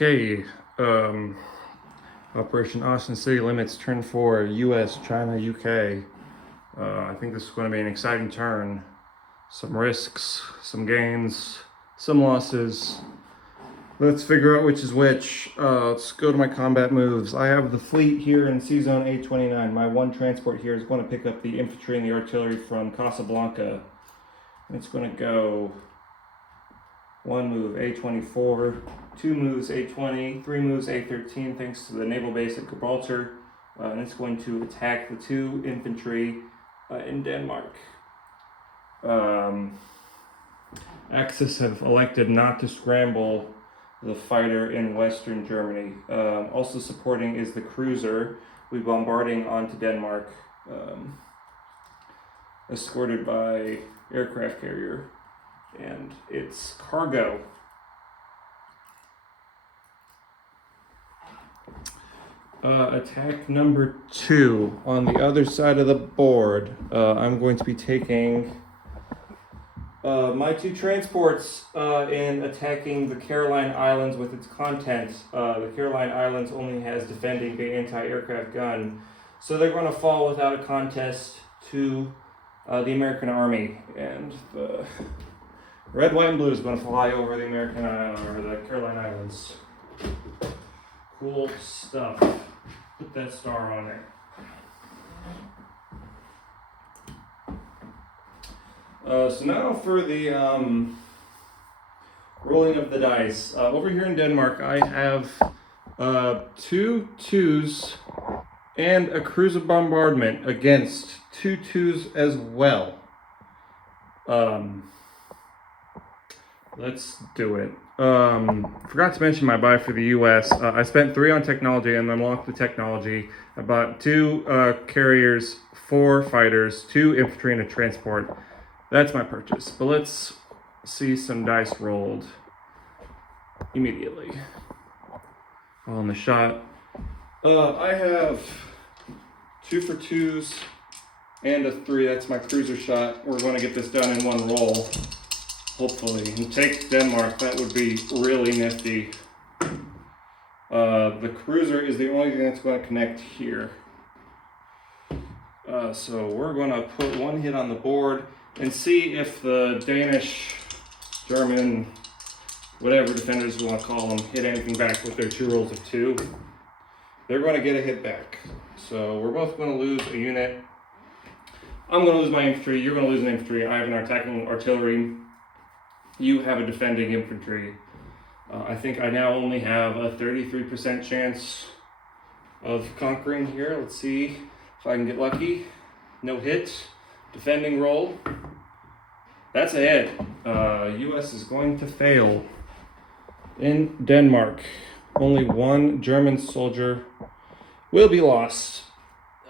Okay, Operation Austin City Limits, turn 4, US, China, UK. I think this is going to be an exciting turn. Some risks, some gains, some losses. Let's figure out which is which. Let's go to my combat moves. I have the fleet here in C-Zone A29. My one transport here is going to pick up the infantry and the artillery from Casablanca. It's going to go one move A24, two moves A20, three moves A13 thanks to the naval base at Gibraltar. And it's going to attack the two infantry in Denmark. Axis have elected not to scramble the fighter in Western Germany. Also supporting is the cruiser. We're bombarding onto Denmark, escorted by aircraft carrier and its cargo. Attack number 2 on the other side of the board. I'm going to be taking my two transports and attacking the Caroline Islands with its content. The Caroline Islands only has defending the anti-aircraft gun, so they're going to fall without a contest to the American Army, and the red, white, and blue is going to fly over the American Island, or the Caroline Islands. Cool stuff. Put that star on there. So now for the rolling of the dice. Over here in Denmark, I have 2 2s and a cruiser bombardment against 2 2s as well. Let's do it. Forgot to mention my buy for the US. I spent 3 on technology and unlocked the technology. I bought 2 carriers, 4 fighters, 2 infantry, and a transport. That's my purchase. But let's see some dice rolled immediately. On the shot. I have 2 for 2s and a 3. That's my cruiser shot. We're going to get this done in one roll. Hopefully, and take Denmark. That would be really nifty. The cruiser is the only thing that's going to connect here. So we're going to put 1 hit on the board and see if the Danish, German, whatever defenders you want to call them, hit anything back with their 2 rolls of 2. They're going to get a hit back. So we're both going to lose a unit. I'm going to lose my infantry. You're going to lose an infantry. I have an attacking artillery. You have a defending infantry. I think I now only have a 33% chance of conquering here. Let's see if I can get lucky. No hit. Defending roll. That's a hit. US is going to fail. In Denmark, only 1 German soldier will be lost.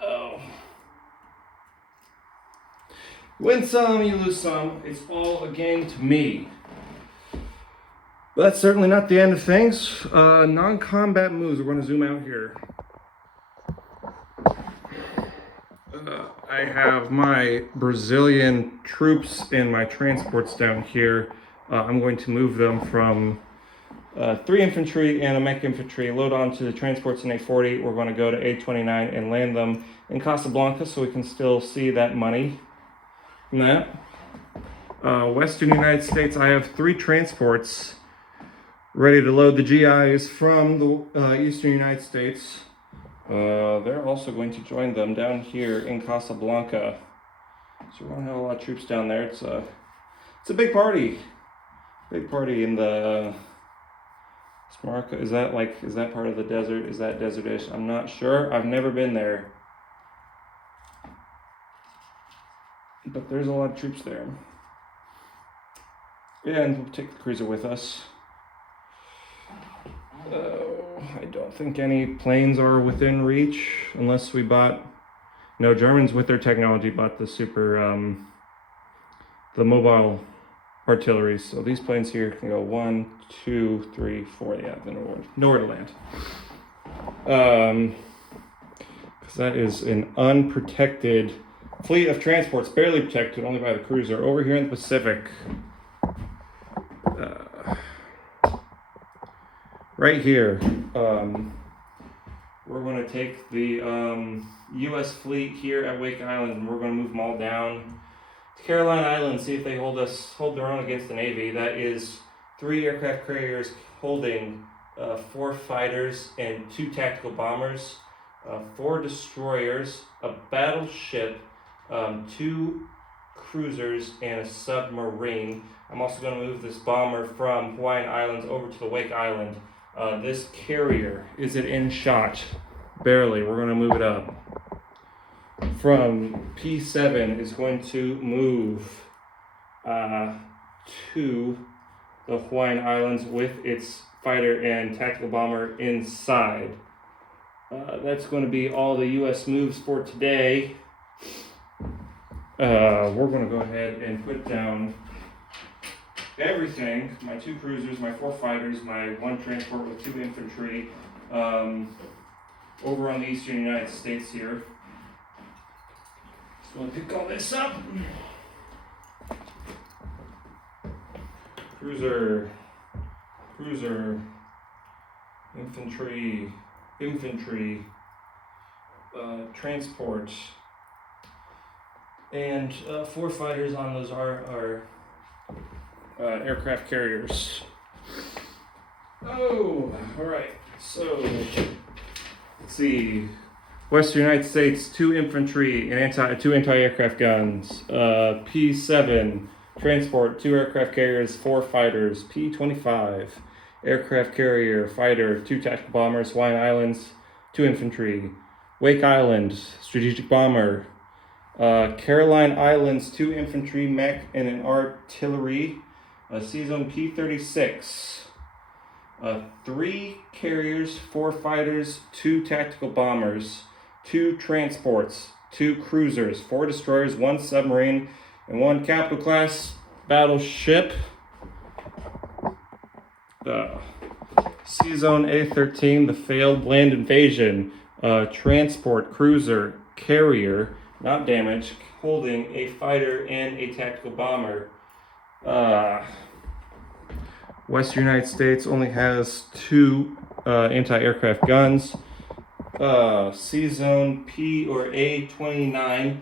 Oh. Win some, you lose some. It's all a game to me. But that's certainly not the end of things. Non-combat moves. We're going to zoom out here. I have my Brazilian troops and my transports down here. I'm going to move them from 3 infantry and a mech infantry, load onto the transports in A40. We're going to go to A29 and land them in Casablanca so we can still see that money from that. Western United States, I have 3 transports ready to load the GIs from the Eastern United States. They're also going to join them down here in Casablanca. So we're going to have a lot of troops down there. It's a big party. Big party in the Samarkand. Is that part of the desert? Is that desertish? I'm not sure. I've never been there. But there's a lot of troops there. Yeah, and we'll take the cruiser with us. I don't think any planes are within reach unless we bought. No, Germans with their technology bought the the mobile artillery. So these planes here can go 1, 2, 3, 4. Yeah, nowhere to land. Because that is an unprotected fleet of transports, barely protected only by the cruiser over here in the Pacific. right here, we're going to take the U.S. fleet here at Wake Island, and we're going to move them all down to Caroline Island, see if they hold their own against the Navy. That is 3 aircraft carriers holding 4 fighters and 2 tactical bombers, 4 destroyers, a battleship, 2 cruisers, and a submarine. I'm also going to move this bomber from Hawaiian Islands over to the Wake Island. This carrier, is it in shot? Barely. We're going to move it up. From P7 is going to move to the Hawaiian Islands with its fighter and tactical bomber inside. That's going to be all the U.S. moves for today. We're going to go ahead and put down everything, my 2 cruisers, my 4 fighters, my 1 transport with 2 infantry, over on the eastern United States here. So we'll pick all this up. Cruiser, infantry, transport, and 4 fighters on those are aircraft carriers. Oh, all right. So let's see. Western United States, 2 infantry and 2 anti-aircraft guns. P7 transport, 2 aircraft carriers, 4 fighters. P25 aircraft carrier, fighter, 2 tactical bombers. Hawaiian Islands, 2 infantry. Wake Island strategic bomber. Caroline Islands, 2 infantry, mech, and an artillery. Seazone P36. 3 carriers, 4 fighters, 2 tactical bombers, 2 transports, 2 cruisers, 4 destroyers, 1 submarine, and 1 capital class battleship. Seazone A13, the failed land invasion, transport, cruiser, carrier, not damaged, holding a fighter and a tactical bomber. Western United States only has 2 anti-aircraft guns. Seazone P or A29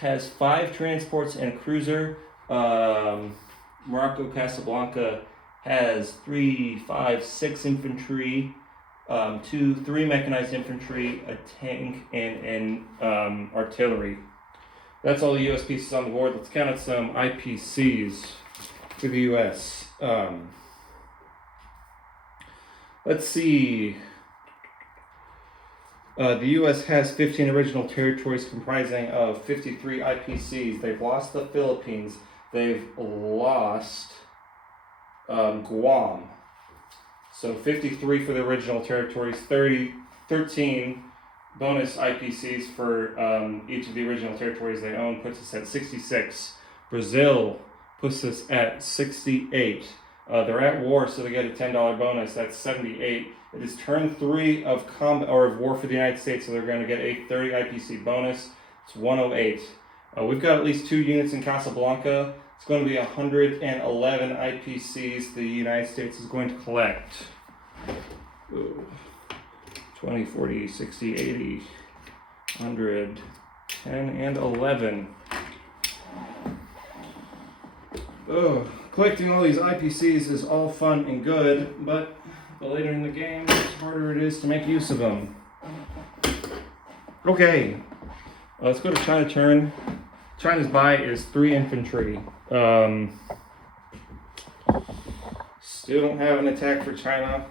has 5 transports and a cruiser. Morocco Casablanca has 3, 5, 6 infantry, 3 mechanized infantry, a tank, and artillery. That's all the U.S. pieces on the board. Let's count out some IPCs for the U.S. Let's see. The U.S. has 15 original territories comprising of 53 IPCs. They've lost the Philippines. They've lost Guam. So 53 for the original territories, 13 bonus IPCs for each of the original territories they own, puts us at 66. Brazil puts us at 68. They're at war, so they get a $10 bonus. That's 78. It is turn 3 of combat or of war for the United States, so they're going to get a 30 IPC bonus. It's 108. We've got at least 2 units in Casablanca. It's going to be 111 IPCs the United States is going to collect. Ooh. 20, 40, 60, 80, 100, 10, and 11. Oh, collecting all these IPCs is all fun and good, but the later in the game, the harder it is to make use of them. Okay, let's go to China turn. China's buy is 3 infantry. Still don't have an attack for China.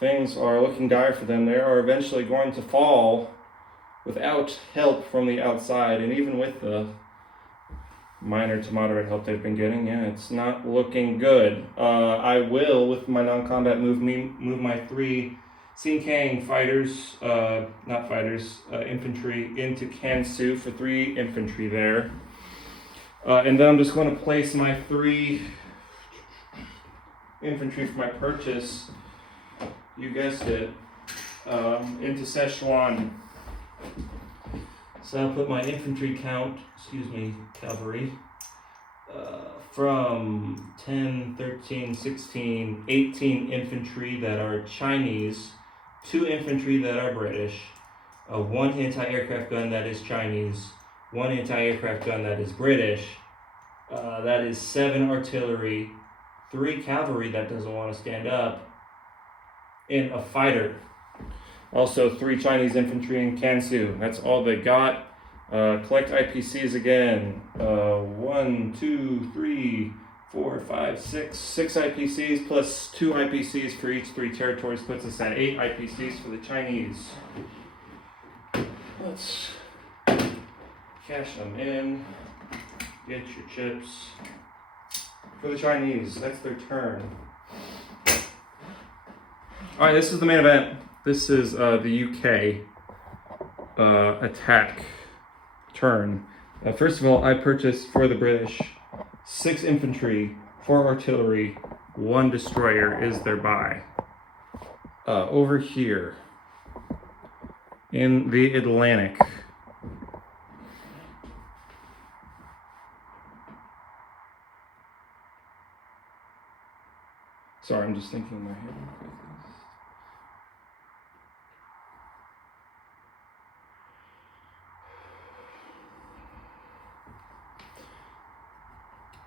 Things are looking dire for them. They are eventually going to fall without help from the outside, and even with the minor to moderate help they've been getting, yeah, it's not looking good. I will, with my non-combat move my 3 Xinjiang fighters, infantry into Kansu for 3 infantry there. And then I'm just going to place my 3 infantry for my purchase, you guessed it, into Sichuan. So I'll put my infantry count, cavalry, from 10, 13, 16, 18 infantry that are Chinese, 2 infantry that are British, 1 anti-aircraft gun that is Chinese, 1 anti-aircraft gun that is British, that is 7 artillery, 3 cavalry that doesn't want to stand up, and a fighter. Also 3 Chinese infantry in Kansu. That's all they got. Collect IPCs again. 1, 2, 3, 4, 5, 6 IPCs plus 2 IPCs for each 3 territories puts us at 8 IPCs for the Chinese. Let's cash them in. Get your chips. For the Chinese, that's their turn. Alright, this is the main event. This is the UK attack turn. First of all, I purchased for the British 6 infantry, 4 artillery, 1 destroyer is their buy. Over here in the Atlantic. Sorry, I'm just thinking in my head.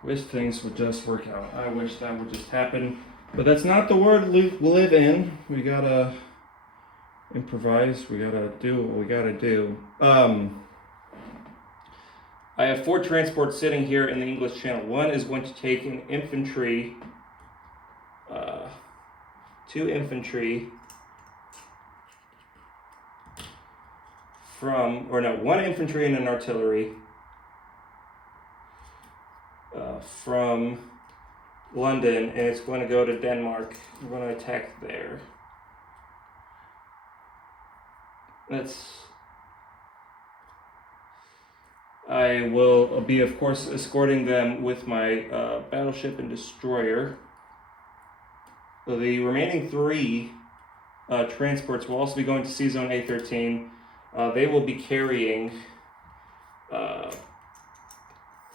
Wish things would just work out. I wish that would just happen. But that's not the world we live in. We gotta improvise. We gotta do what we gotta do. I have 4 transports sitting here in the English Channel. 1 is going to take an infantry, 2 infantry from, or no, 1 infantry and an artillery from London, and it's going to go to Denmark. We're going to attack there. I will be, of course, escorting them with my battleship and destroyer. The remaining 3 transports will also be going to Sea Zone A13. They will be carrying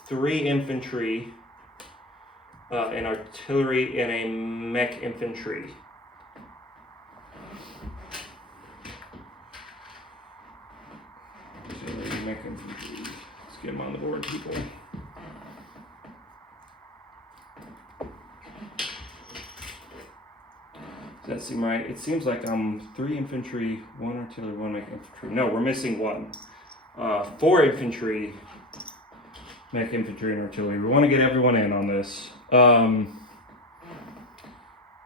3 infantry, an artillery, and a mech infantry. Artillery, mech infantry. Let's get them on the board, people. Let's see, it seems like I'm 3 infantry, 1 artillery, 1 mech infantry. No, we're missing 1. 4 infantry, mech infantry, and artillery. We want to get everyone in on this.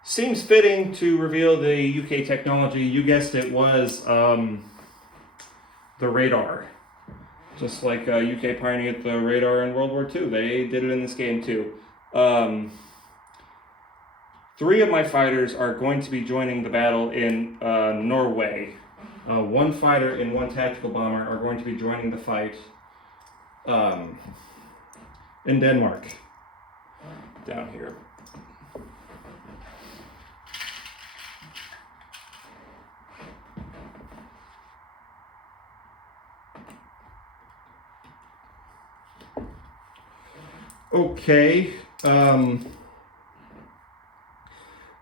Seems fitting to reveal the UK technology. You guessed it, was the radar. Just like UK pioneered the radar in World War II. They did it in this game too. 3 of my fighters are going to be joining the battle in Norway. 1 fighter and 1 tactical bomber are going to be joining the fight in Denmark. Down here. Okay.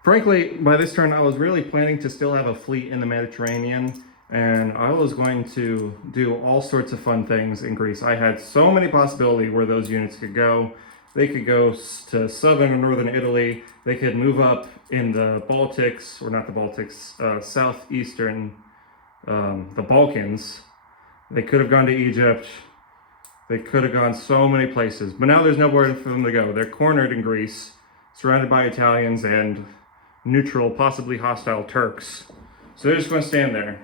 Frankly, by this turn, I was really planning to still have a fleet in the Mediterranean, and I was going to do all sorts of fun things in Greece. I had so many possibilities where those units could go. They could go to southern and northern Italy. They could move up in the Baltics, or not the Baltics, southeastern, the Balkans. They could have gone to Egypt. They could have gone so many places, but now there's nowhere for them to go. They're cornered in Greece, surrounded by Italians and neutral, possibly hostile Turks. So they're just going to stand there.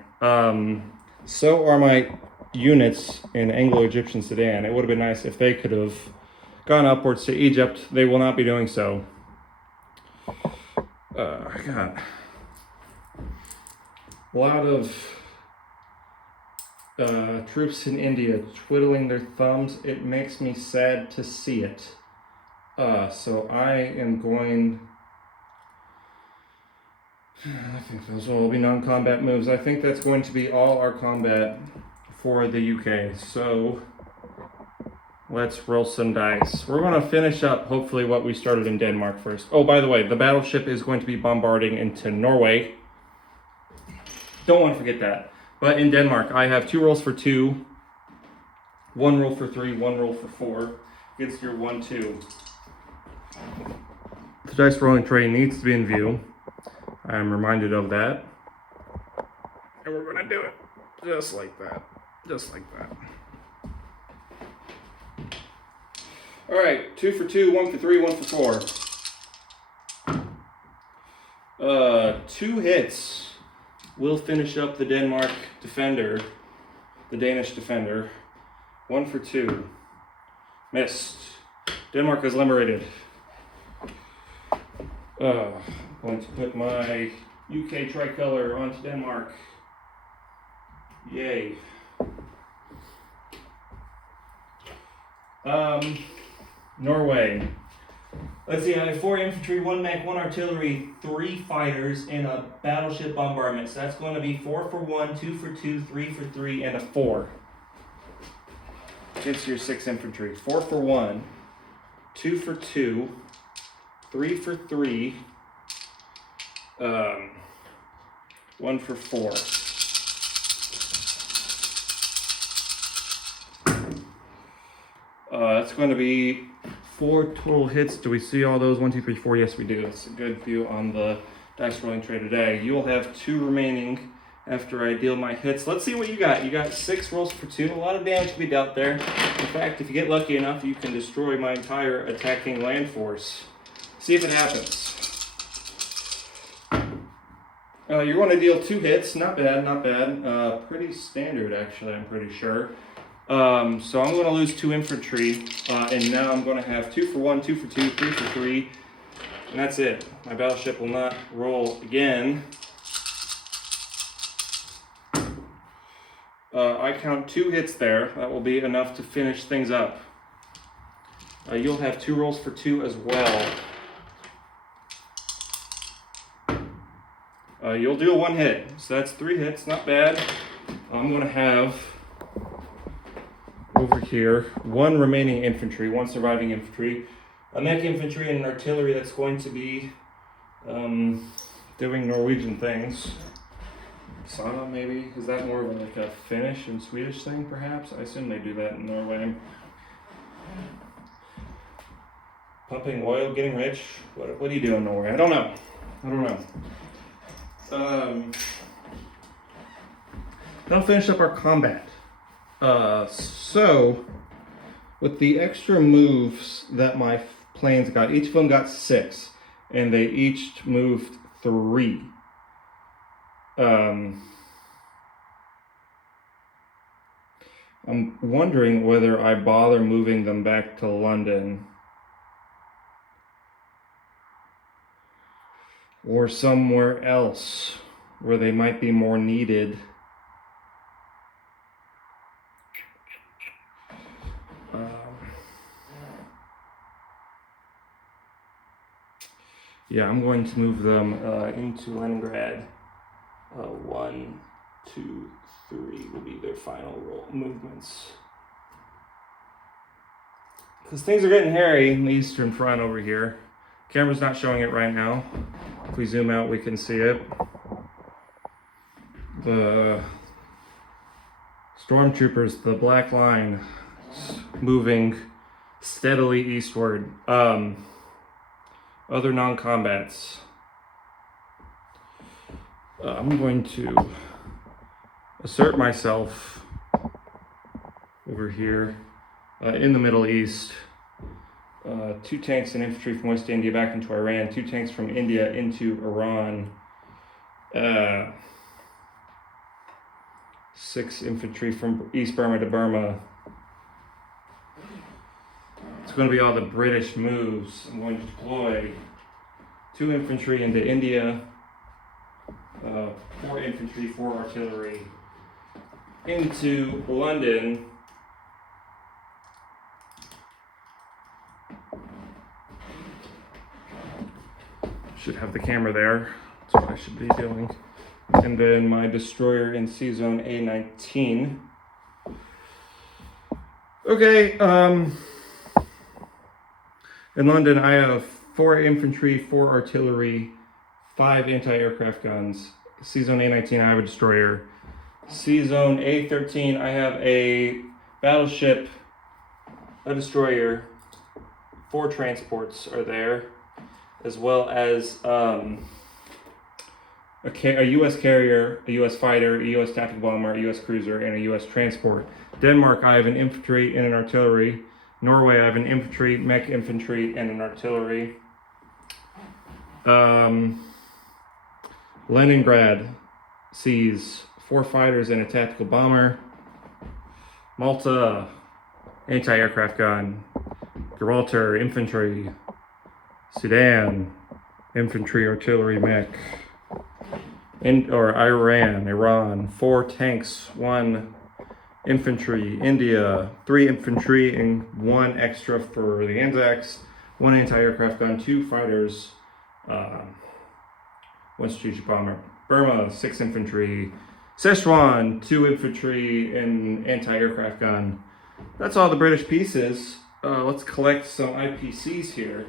So are my units in Anglo-Egyptian Sudan. It would have been nice if they could have gone upwards to Egypt. They will not be doing so. I got a lot of troops in India twiddling their thumbs. It makes me sad to see it. So I am going... I think those will all be non-combat moves. I think that's going to be all our combat for the UK. So let's roll some dice. We're going to finish up, hopefully, what we started in Denmark first. Oh, by the way, the battleship is going to be bombarding into Norway. Don't want to forget that. But in Denmark, I have 2 rolls for 2, 1 roll for 3, 1 roll for 4 against your 1, 2. The dice rolling tray needs to be in view. I am reminded of that. And we're going to do it just like that. Just like that. All right, 2 for 2, 1 for 3, 1 for 4. 2 hits will finish up the Denmark defender, the Danish defender. 1 for 2. Missed. Denmark is liberated. I'm going to put my UK tricolor onto Denmark. Yay. Norway. Let's see, I have 4 infantry, 1 mech, 1 artillery, 3 fighters, and a battleship bombardment. So that's going to be 4 for 1, 2 for 2, 3 for 3, and a 4. Against your 6 infantry. 4 for 1, 2 for 2, 3 for 3, 1 for 4. That's going to be 4 total hits. Do we see all those? 1, 2, 3, 4. Yes, we do. That's a good view on the dice rolling tray today. You will have 2 remaining after I deal my hits. Let's see what you got. You got 6 rolls for 2. A lot of damage to be dealt there. In fact, if you get lucky enough, you can destroy my entire attacking land force. See if it happens. You're going to deal 2 hits. Not bad, not bad. Pretty standard, actually, I'm pretty sure. So I'm going to lose 2 infantry, and now I'm going to have 2 for 1, 2 for 2, 3 for 3, and that's it. My battleship will not roll again. I count 2 hits there. That will be enough to finish things up. You'll have 2 rolls for 2 as well. You'll do a 1 hit, so that's 3 hits, not bad. I'm going to have over here 1 remaining infantry, 1 surviving infantry, a mech infantry, and an artillery that's going to be doing Norwegian things. Sauna, maybe? Is that more of like a Finnish and Swedish thing, perhaps? I assume they do that in Norway. Pumping oil, getting rich. What do you do in Norway? I don't know. That'll finish up our combat. So, with the extra moves that my planes got, each of them got 6, and they each moved 3. I'm wondering whether I bother moving them back to London or somewhere else where they might be more needed. Yeah, I'm going to move them into Leningrad. 1, 2, 3 will be their final roll movements. Because things are getting hairy in the Eastern Front over here. Camera's not showing it right now. If we zoom out, we can see it. The stormtroopers, the black line, moving steadily eastward. Other non-combats. I'm going to assert myself over here in the Middle East. 2 tanks and infantry from West India back into Iran. 2 tanks from India into Iran. 6 infantry from East Burma to Burma. It's going to be all the British moves. I'm going to deploy 2 infantry into India, 4 infantry, 4 artillery into London. Should have the camera there. That's what I should be doing. And then my destroyer in C Zone A19. Okay, in London, I have 4 infantry, 4 artillery, 5 anti-aircraft guns. C-Zone A-19, I have a destroyer. C-Zone A-13, I have a battleship, a destroyer, 4 transports are there, as well as a U.S. carrier, a U.S. fighter, a U.S. tactical bomber, a U.S. cruiser, and a U.S. transport. Denmark, I have an infantry and an artillery. Norway, I have an infantry, mech infantry, and an artillery. Leningrad sees 4 fighters and a tactical bomber. Malta, anti-aircraft gun. Gibraltar, infantry. Sudan, infantry, artillery, mech. Iran, 4 tanks, 1 infantry. India, 3 infantry and 1 extra for the Anzacs. 1 anti-aircraft gun, 2 fighters, 1 strategic bomber. Burma, 6 infantry. Sichuan, 2 infantry and anti-aircraft gun. That's all the British pieces. Let's collect some IPCs here.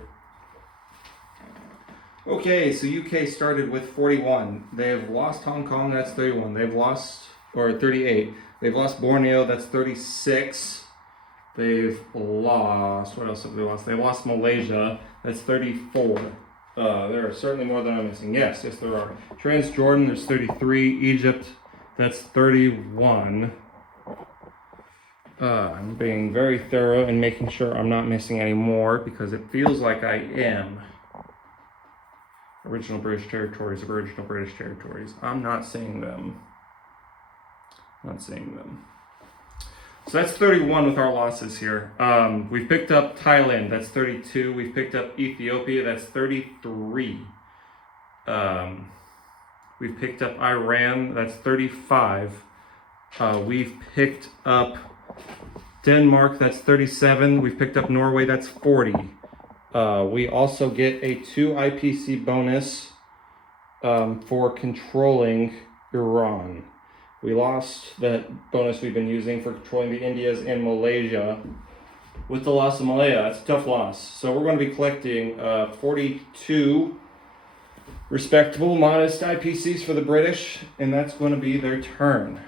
Okay, so UK started with 41. They've lost Hong Kong, that's 31. They've lost, or 38. They've lost Borneo, that's 36. They've lost, what else have they lost? They lost Malaysia, that's 34. There are certainly more than I'm missing. Yes, there are. Transjordan, there's 33. Egypt, that's 31. I'm being very thorough and making sure I'm not missing any more because it feels like I am. Original British territories, original British territories. I'm not seeing them. So that's 31 with our losses here. We've picked up Thailand, that's 32. We've picked up Ethiopia, that's 33. We've picked up Iran, that's 35. We've picked up Denmark, that's 37. We've picked up Norway, that's 40. We also get a 2 IPC bonus for controlling Iran. We lost that bonus we've been using for controlling the Indias and Malaysia with the loss of Malaya. That's a tough loss. So we're going to be collecting 42 respectable, modest IPCs for the British, and that's going to be their turn.